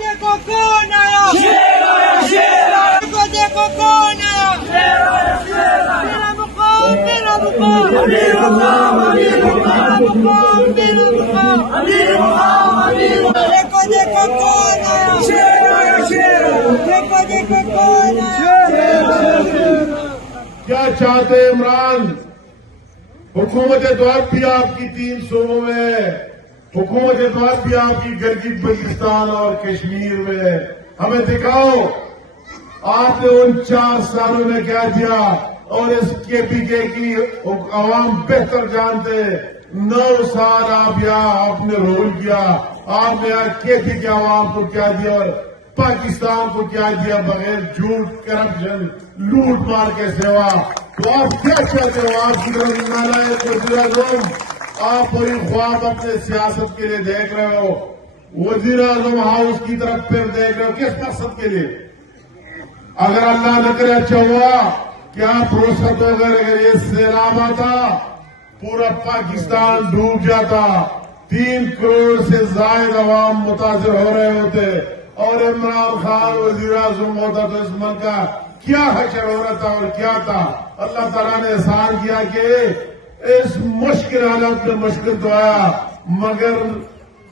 دیکھو کون آیا، شیر آیا، شیر آیا، دیکھو کون آیا، شیر آیا، شیر آیا، میرا مقام، میرا مقام، امیر مقام، امیر مقام، میرا مقام، میرا مقام، امیر مقام، امیر مقام، دیکھو دیکھو کون آیا، شیر آیا، شیر آیا، دیکھو دیکھو کون آیا۔ کیا چاہتے ہیں عمران؟ حکومت دعوت بھی آپ کی 3 صوبوں میں ہے، حکومت دعوت بھی آپ کی گلگت بلتستان اور کشمیر میں ہے۔ ہمیں دکھاؤ آپ نے ان 4 سالوں میں کیا دیا، اور اس کے پی کے کی عوام بہتر جانتے ہیں۔ 9 سال آپ یہاں آپ نے رول کیا، آپ نے یہاں کے پی کے عوام کو کیا دیا اور پاکستان کو کیا دیا بغیر جھوٹ، کرپشن، لوٹ مار کے سوا۔ تو آپ کیا چاہتے ہو؟ آپ کی طرف نالائق وزیر اعظم، آپ وہی خواب اپنے سیاست کے لیے دیکھ رہے ہو، وزیر اعظم ہاؤس کی طرف پھر دیکھ رہے ہو، کس مقصد کے لیے؟ اگر اللہ نہ کرے اچھا ہوا، کیا بھروسہ تو اگر یہ سیلاب آتا پورا پاکستان ڈوب جاتا، 3 کروڑ سے زائد عوام متاثر ہو رہے ہوتے، اور عمران خان وزیر اعظم ہوتا تو اس ملک کا کیا حشر ہو رہا تھا اور کیا تھا۔ اللہ تعالیٰ نے احسان کیا کہ اس مشکل حالت میں مشکل تو آیا، مگر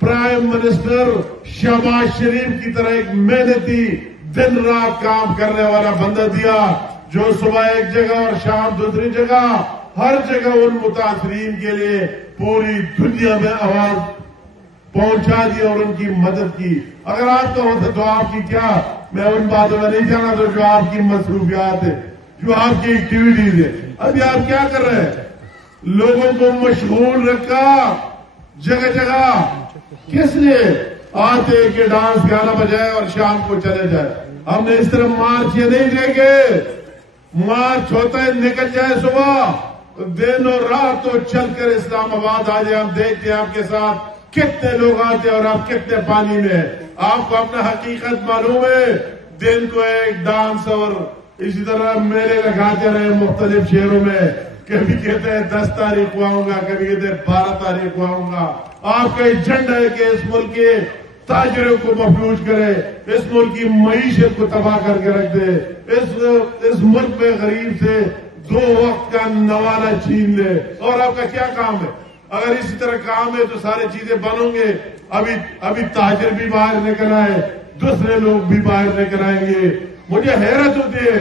پرائم منسٹر شہباز شریف کی طرح ایک محنتی دن رات کام کرنے والا بندہ دیا، جو صبح ایک جگہ اور شام دوسری جگہ، ہر جگہ ان متاثرین کے لیے پوری دنیا میں آواز پہنچا دی اور ان کی مدد کی۔ اگر آپ کا ہوتا تو آپ کی کیا، میں ان باتوں میں نہیں جانا تو جو آپ کی مصروفیات ہے، جو آپ کی ایکٹیویٹیز ہے۔ ابھی آپ کیا کر رہے ہیں؟ لوگوں کو مشغول رکھا جگہ جگہ، کس لیے؟ آتے کہ ڈانس گانا بجائے اور شام کو چلے جائے۔ ہم نے اس طرح مارچ یہ نہیں دیکھے، مارچ ہوتا ہے نکل جائے صبح، دن اور رات تو چل کر اسلام آباد آ جائے، ہم دیکھتے ہیں آپ کے ساتھ کتنے لوگ آتے اور آپ کتنے پانی میں۔ آپ کو اپنا حقیقت معلوم ہے، دن کو ایک ڈانس اور اسی طرح میلے لگاتے رہے مختلف شہروں میں، کبھی کہتے ہیں 10 تاریخ کو آؤں گا، کبھی کہتے ہیں 12 تاریخ کو آؤں گا۔ آپ کا ایجنڈا ہے کہ اس ملک کے تاجروں کو مفلوج کرے، اس ملک کی معیشت کو تباہ کر کے رکھ دے، اس ملک میں غریب سے 2 وقت کا نوالہ چھین لے۔ اور آپ کا کیا کام ہے؟ اگر اسی طرح کام ہے تو سارے چیزیں بنوں گے۔ ابھی تاجر بھی باہر نکل آئے، دوسرے لوگ بھی باہر نکل آئیں گے۔ مجھے حیرت ہوتی ہے،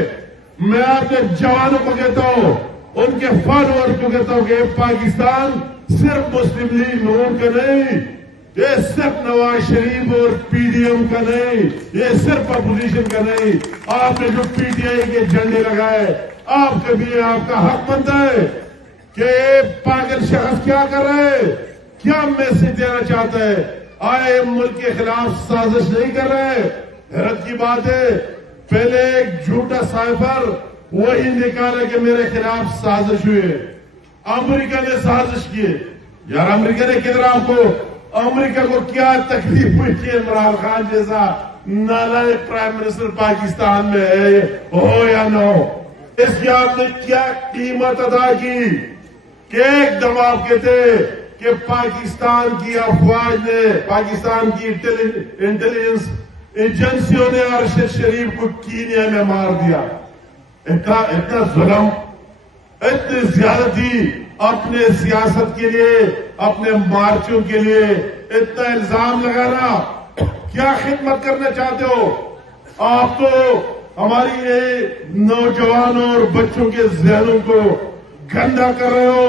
میں آپ کے جوانوں کو کہتا ہوں، ان کے فالوورز کو کہتا ہوں کہ پاکستان صرف مسلم لیگ نون کا نہیں، یہ صرف نواز شریف اور پی ڈی ایم کا نہیں، یہ صرف اپوزیشن کا نہیں۔ آپ نے جو پی ٹی آئی کے جھنڈے لگائے، آپ کا بھی آپ کا حق بنتا ہے کہ یہ پاگل شخص کیا کر رہے ہے، کیا میسج دینا چاہتا ہے؟ آئے ملک کے خلاف سازش نہیں کر رہے؟ حیرت کی بات ہے، پہلے ایک جھوٹا سائفر وہی نکالا کہ میرے خلاف سازش ہوئی، امریکہ نے سازش کی۔ یار امریکہ نے کدھر آپ کو، امریکہ کو کیا تکلیف ہوئی کہ عمران خان جیسا نالائق پرائم منسٹر پاکستان میں ہے، ہو یا نہ ہو؟ اس کی آپ نے کیا قیمت ادا کی کہ ایک دم آپ کہتے کہ پاکستان کی افواج نے، پاکستان کی انٹیلیجنس ایجنسیوں نے ارشد شریف کو کینیا میں مار دیا۔ اتنا ظلم، اتنی زیادتی اپنے سیاست کے لیے، اپنے مارچوں کے لیے اتنا الزام لگانا، کیا خدمت کرنا چاہتے ہو؟ آپ تو ہماری نوجوانوں اور بچوں کے ذہنوں کو گندا کر رہے ہو۔